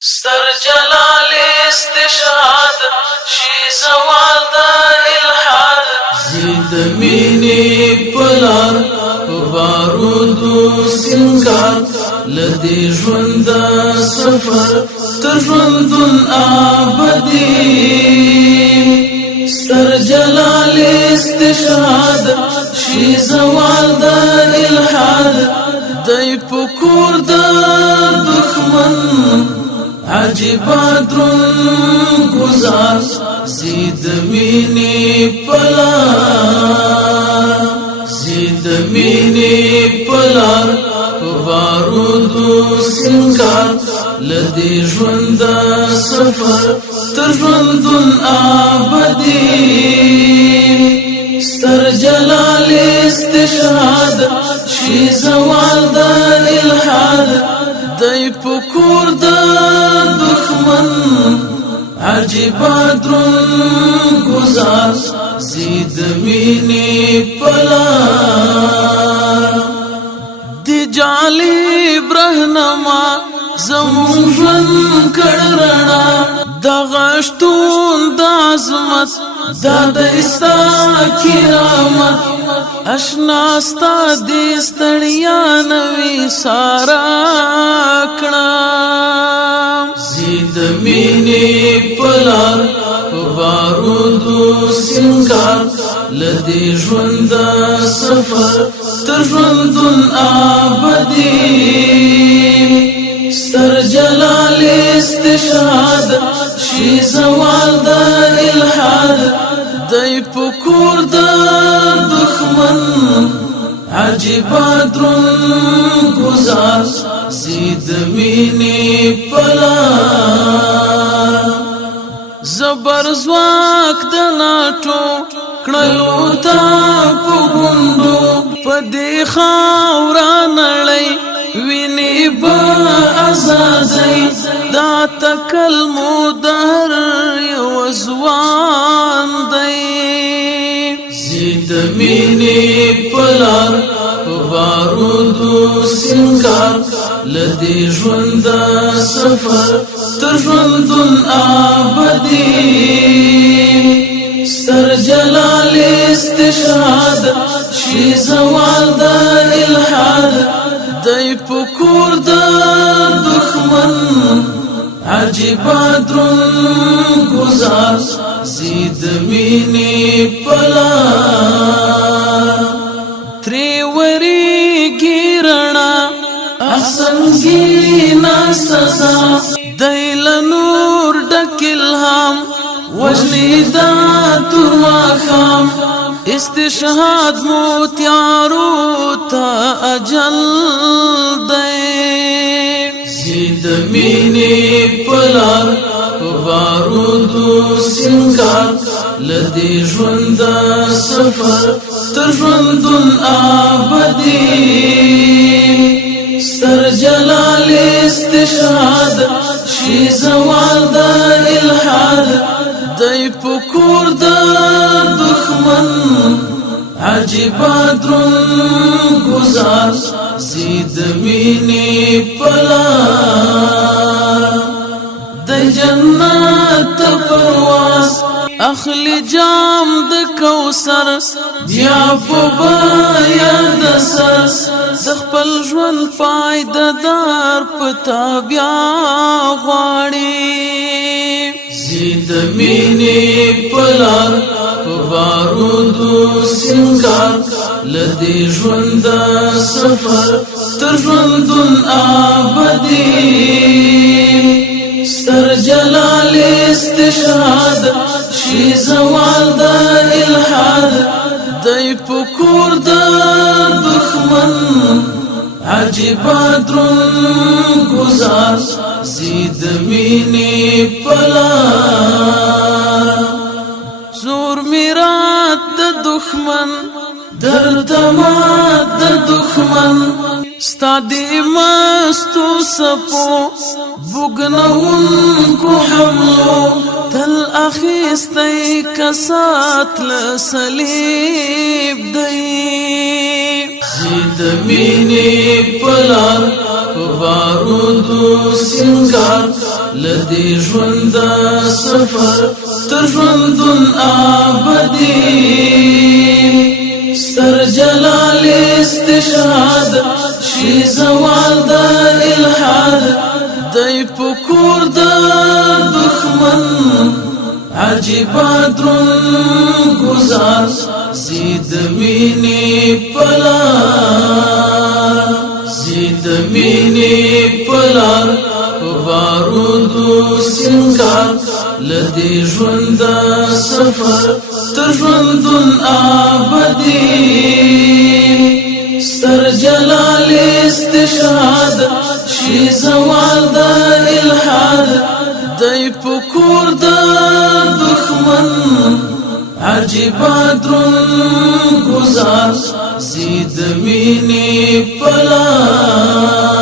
ستر جلال استشهاد شي زوال دا الحاد زید مینی پلار بارودو سنگار لدی ژوند سفر تر ژوندون آبدی ستر جلال استشهاد شي زوال دا الحاد دای پکور دا دخمن عجیبا درون گزار زید مینی پلار بارودو سنگار لدی ژوند سفر تر ژوندون آبدی ستر جلال استشهاد شي زوال دا الحاد دای پکور دا دخمن عجیبا درون گزار زید مینی پلار دی جالی برهنما زمون ژوند کړرنا د غشتون د عظمت د استا کرامت اشنا ستا د ستړیا نوي سارا کړه زید مینی پلار بارودو سنگار لدی ژوند سفر تر ژوندون آبدی ستر جلال استشهاد شي زوال دا الحاد دای پکور دا دخمن عجیبا درون گزار زید مینی پلار زبر زواک د ناټو کړلو تا پګوندو پدې خاورا نړۍ ویني با آزادۍ دا تکل مودر یو ځوان دی زید مینی پلار بارودو سنگار لدی ژوند سفر تر ژوندون آبدی ستر جلال استشهاد شي زوال دا الحاد دای پکور دا دخمن عجیبا درون گزار زید مینی پلار تری وری گیرنا افسنگینا سزا دیل نور ډک الهام وجلی دا تروا خام استشهاد مو تیارو تا اجل دی زید مینی پلار بارودو سنگار لدی ژوند سفر تر ژوندون آبدی ستر جلال استشهاد شي زوال دا الحاد دای پکور دا دخمن عجیبا درون گزار زید مینی پلار د جنت پرواز اخلی جام د کوثر بیا په بایا د سر د خپل ژوند فائدہ دار پتا بیا غواړي زید مینی پلار بارودو سنگار لدی ژوند سفر تر ژوندون آبدی ستر جلال استشهاد شي زوال دا الحاد دای پکور دا دخمن عجیبا درون گزار زید مینی پلار زور میرات د دخمن درد مات د دخمن ستا دی مستو سپو بگنون کو حملو تل اخیستی کسات لسلیب دی زید مینی پلار بارودو سنگار لدی ژوند سفر تر ژوندون ابدي ستر جلال استشهاد شي زوال د الحاد دای پکور د دښمن عجیب درون گزار زید مینی پلار زید مینی پلار بارودو سنگار لدی ژوند سفر تر ژوندون ابدي ستر جلال استشهاد شي زوال د الحاد دای پکور د دښمن عجیب درون گزار زید مینی پلار